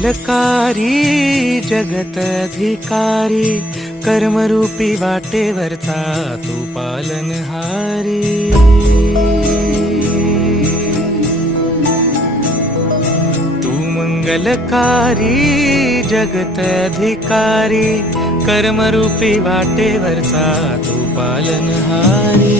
मंगलकारी जगत अधिकारी, कर्मरूपी वाटेवरचा तू पालनहारी। तू मंगलकारी जगत अधिकारी, कर्मरूपी वाटेवरचा तू पालनहारी।